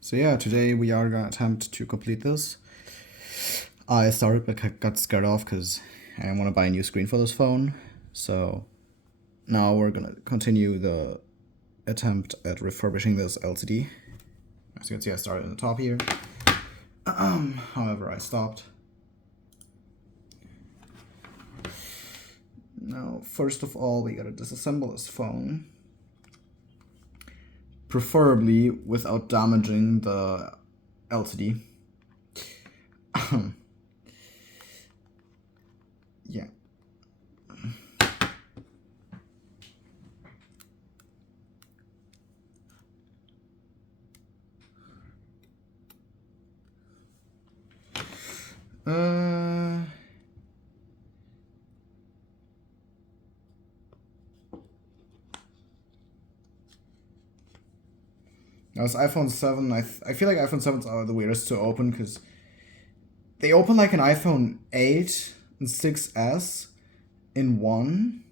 So yeah, today we are gonna attempt to complete this. I started but got scared off because I didn't want to buy a new screen for this phone. So now we're gonna continue the attempt at refurbishing this LCD. As you can see, I started in the top here. However, I stopped. Now, first of all, we gotta disassemble this phone. Preferably without damaging the LCD. Yeah. Now it's iPhone 7. I feel like iPhone 7s are the weirdest to open because they open like an iPhone 8 and 6S in one.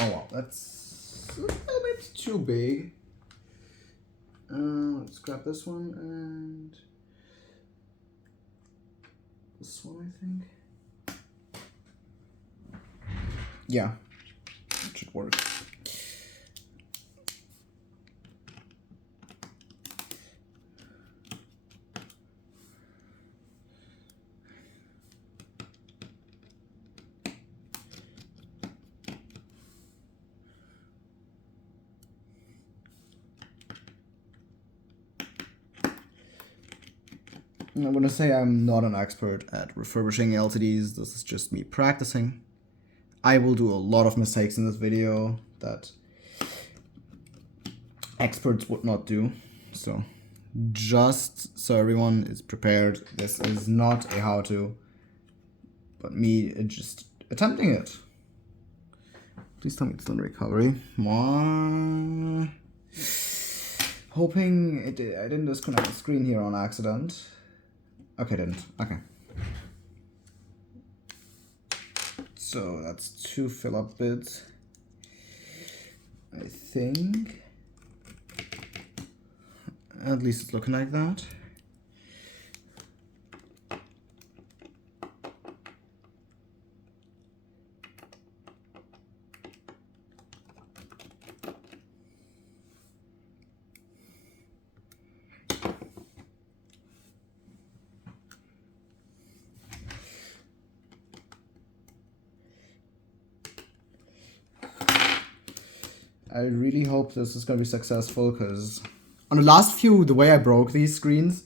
Oh wow, that's a little bit too big. Let's grab this one and this one, I think. Yeah, it should work. I'm gonna say I'm not an expert at refurbishing LCDs. This is just me practicing. I will do a lot of mistakes in this video that experts would not do. So just so everyone is prepared, this is not a how-to, but me just attempting it. Please tell me it's done recovery. Hoping I didn't disconnect the screen here on accident. Okay, didn't. Okay. So that's 2 fill-up bits, I think. At least it's looking like that. I really hope this is going to be successful because on the last few, the way I broke these screens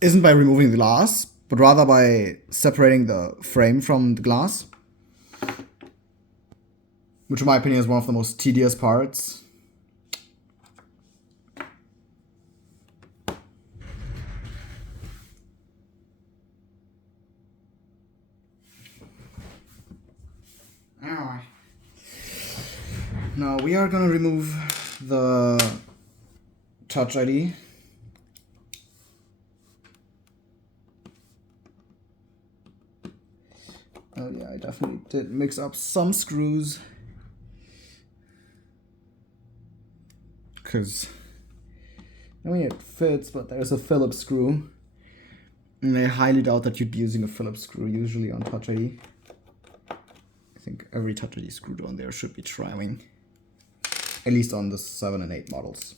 isn't by removing the glass, but rather by separating the frame from the glass, which in my opinion is one of the most tedious parts. Anyway. Now we are gonna remove the Touch ID. Oh yeah, I definitely did mix up some screws. Because, I mean, it fits, but there's a Phillips screw. And I highly doubt that you'd be using a Phillips screw usually on Touch ID. I think every Touch ID screw on there should be triming. At least on the 7 and 8 models.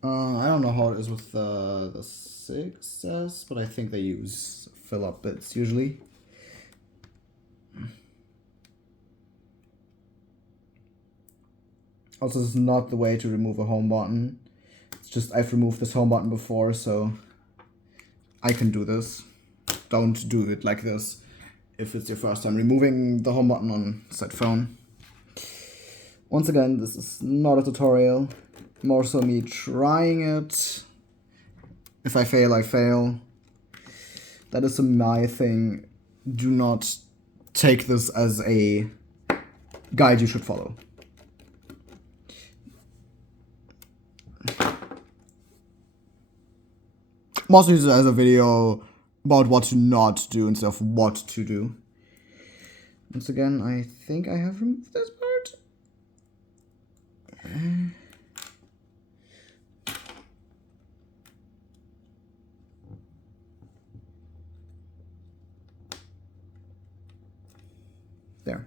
I don't know how it is with the 6S, but I think they use fill-up bits usually. Also, this is not the way to remove a home button. It's just I've removed this home button before, so I can do this. Don't do it like this if it's your first time removing the home button on said phone. Once again, this is not a tutorial. More so me trying it. If I fail, I fail. That is my thing. Do not take this as a guide you should follow. Mostly use it as a video about what to not do instead of what to do. Once again, I think I have removed this part. There.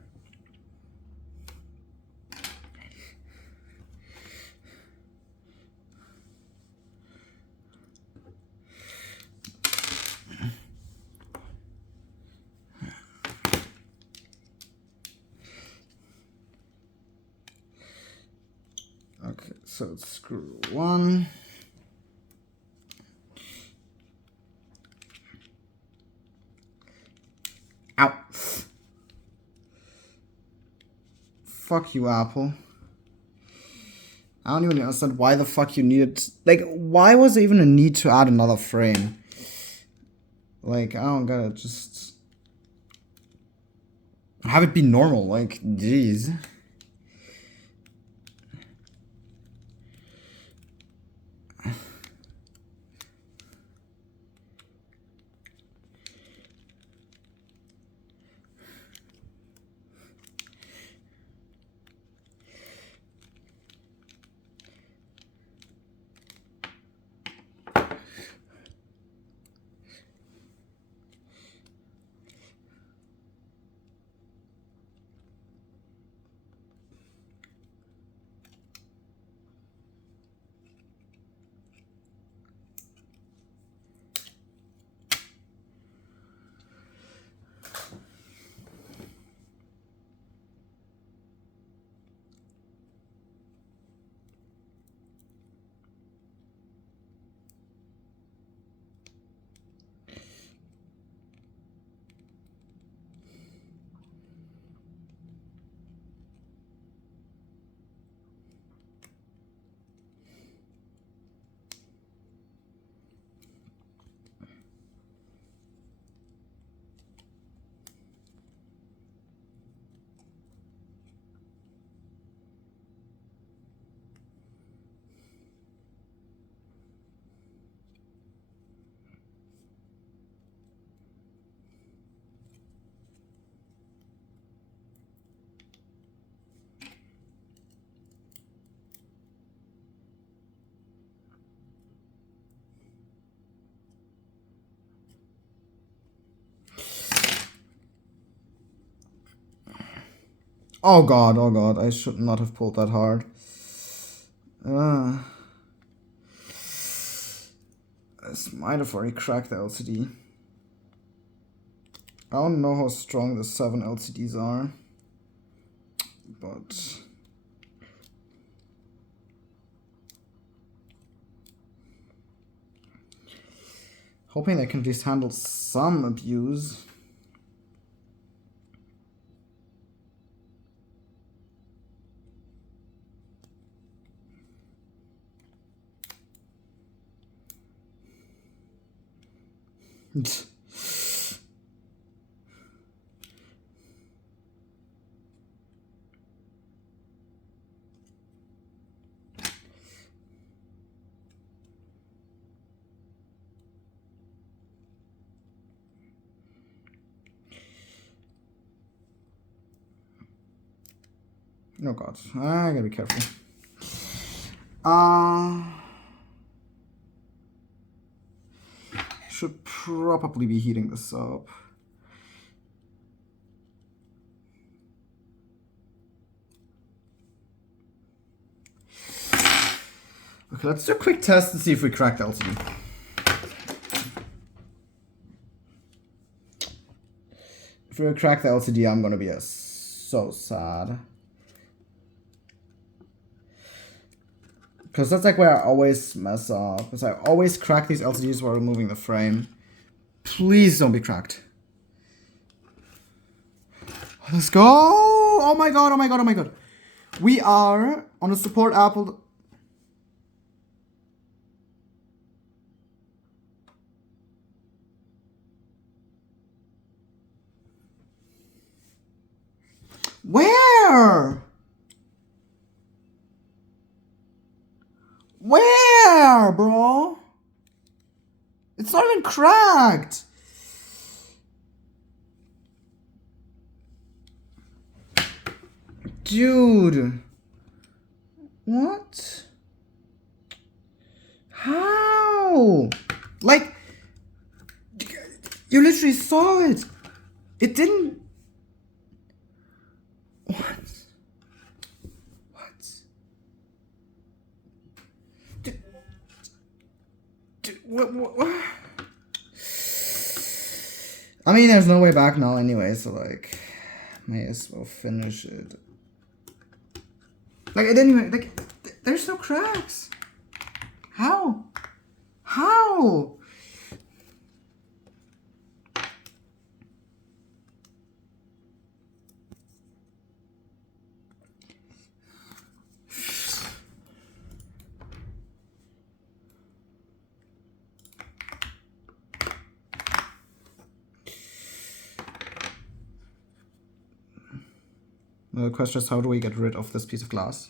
Okay, so it's screw one. Ow. Fuck you, Apple. I don't even understand why the fuck you needed... Like, why was there even a need to add another frame? Like, I don't get it. Just... have it be normal. Like, jeez. Oh god, I should not have pulled that hard. This might have already cracked the LCD. I don't know how strong the 7 LCDs are, but... hoping I can at least handle some abuse. Oh god, I gotta be careful. Should probably be heating this up. Okay, let's do a quick test and see if we crack the LCD. If we crack the LCD, I'm gonna be so sad. Because that's like where I always mess up. Because I always crack these LCDs while removing the frame. Please don't be cracked. Let's go! Oh my god, oh my god, oh my god. We are on a support Apple. Where? Where, bro? It's not even cracked. Dude. What? How? Like, you literally saw it. It didn't. What? What? I mean, there's no way back now anyway, so like, may as well finish it. Like, it didn't even, like, there's no cracks. How? How? The question is, how do we get rid of this piece of glass?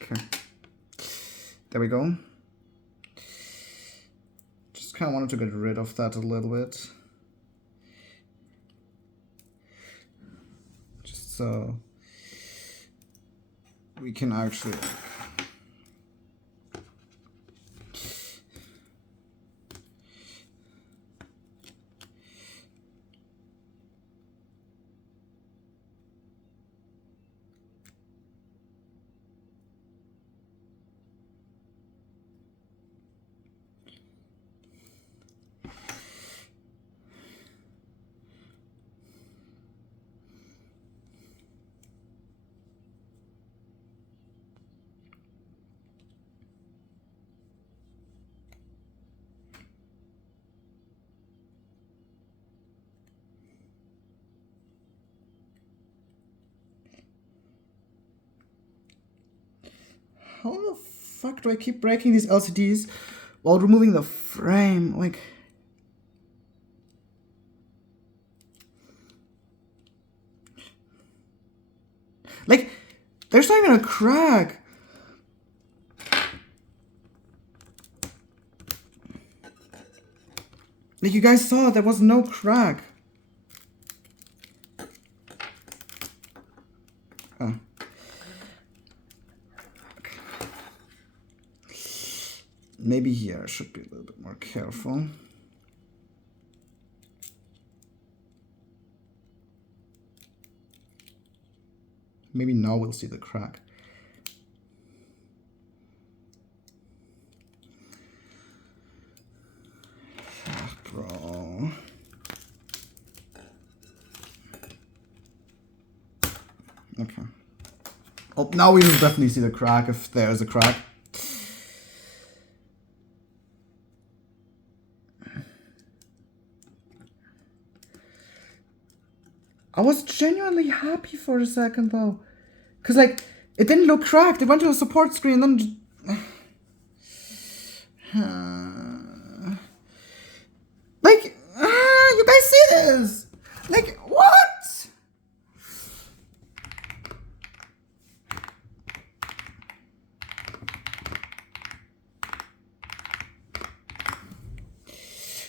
Okay. There we go. Just kind of wanted to get rid of that a little bit. Just so we can actually... How the fuck do I keep breaking these LCDs while removing the frame? Like... Like, there's not even a crack. Like, you guys saw, there was no crack. Oh. Okay. Maybe here I should be a little bit more careful. Maybe now we'll see the crack. Oh, bro. Okay. Oh, now we will definitely see the crack if there's a crack. I was genuinely happy for a second though. Cause like, it didn't look cracked. It went to a support screen and then like, you guys see this? Like, what?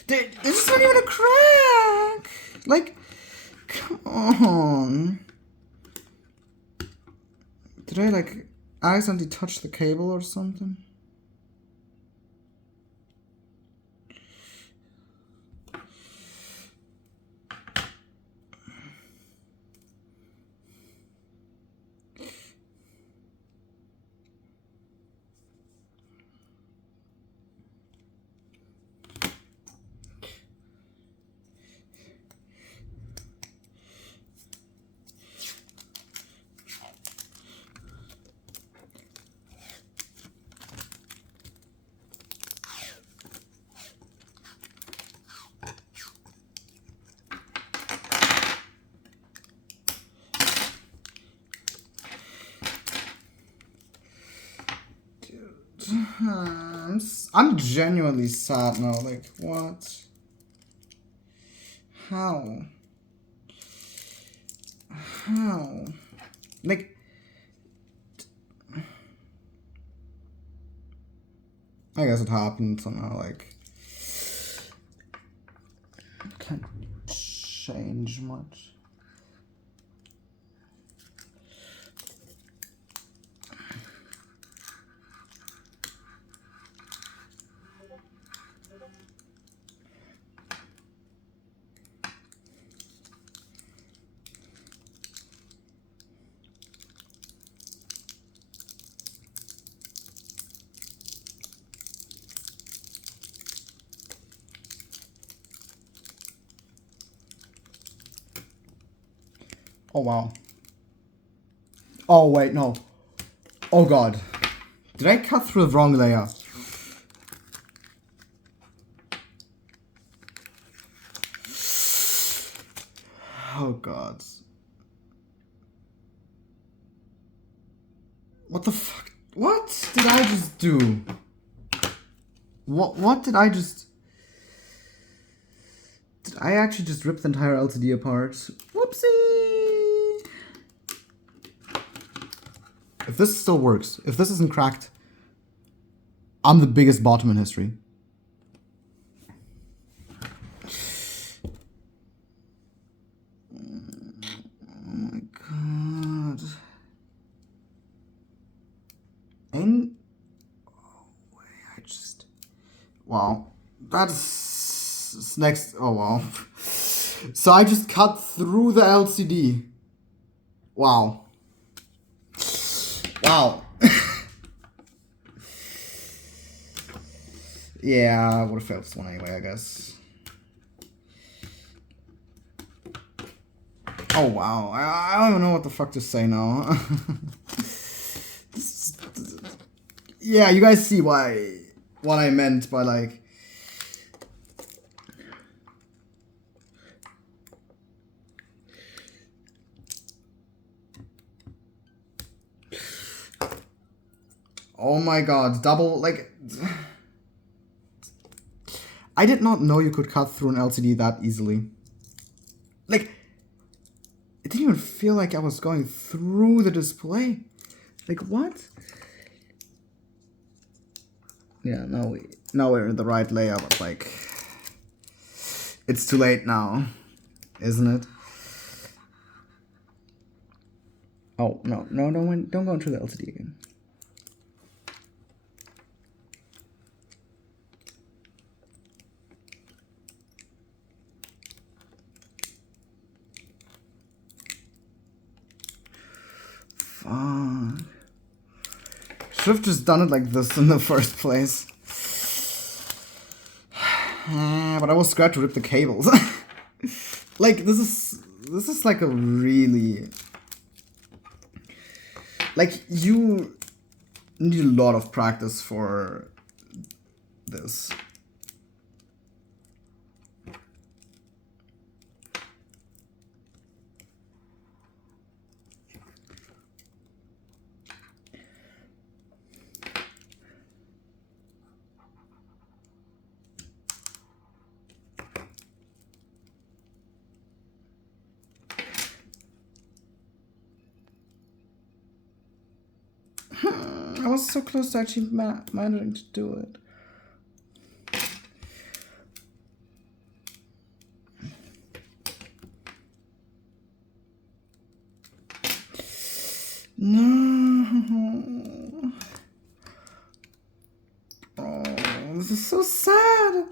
This is not even a crack. Like, come on. Did I like accidentally touch the cable or something? I'm genuinely sad now. Like, what? How? How? Like, I guess it happened somehow. Like, can't change much. Oh wow. Oh wait, no. Oh god. Did I cut through the wrong layer? Oh god. What the fuck? What did I just do? What did I just... Did I actually just rip the entire LCD apart? Whoopsie! If this still works, if this isn't cracked, I'm the biggest bottom in history. Oh my god. And... Oh, wait, I just... Wow. That's next... Oh, wow. So I just cut through the LCD. Wow. Wow. Yeah, I would have failed this one anyway, I guess. Oh, wow. I don't even know what the fuck to say now. Yeah, you guys see what I meant by, like... Oh my god, double, like... I did not know you could cut through an LCD that easily. Like, it didn't even feel like I was going through the display. Like, what? Yeah, now we're in the right layer, but like... It's too late now, isn't it? Oh, no, don't go into the LCD again. Fuck. Should have just done it like this in the first place. But I was scared to rip the cables. Like, this is like a really... Like, you need a lot of practice for this. I was so close to actually managing to do it. No. Oh, this is so sad.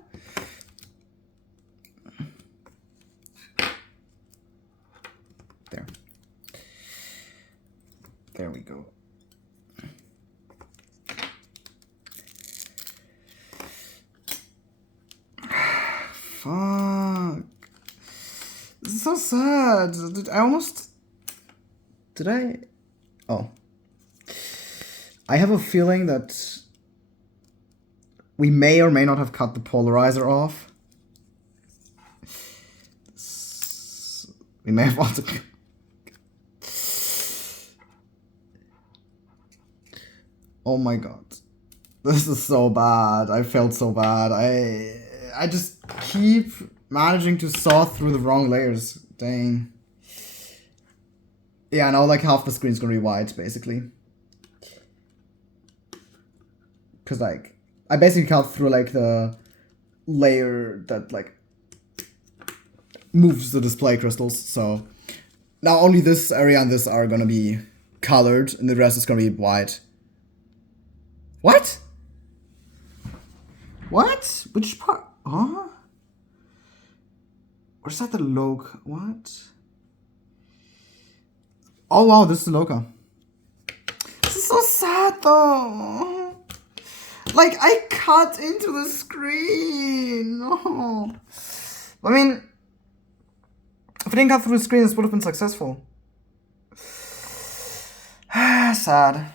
There we go. Fuck. This is so sad. Did I? Oh. I have a feeling that we may or may not have cut the polarizer off. We may have also... Oh my god. This is so bad. I felt so bad. I just keep managing to saw through the wrong layers. Dang. Yeah, now like half the screen's gonna be white, basically. Cause like, I basically cut through like the layer that like moves the display crystals, so now only this area and this are gonna be colored and the rest is gonna be white. What? What? Which part? Huh? Or is that the logo? What? Oh wow, this is the logo. This is so sad though. Like, I cut into the screen. No. I mean, if I didn't cut through the screen, this would have been successful. Sad.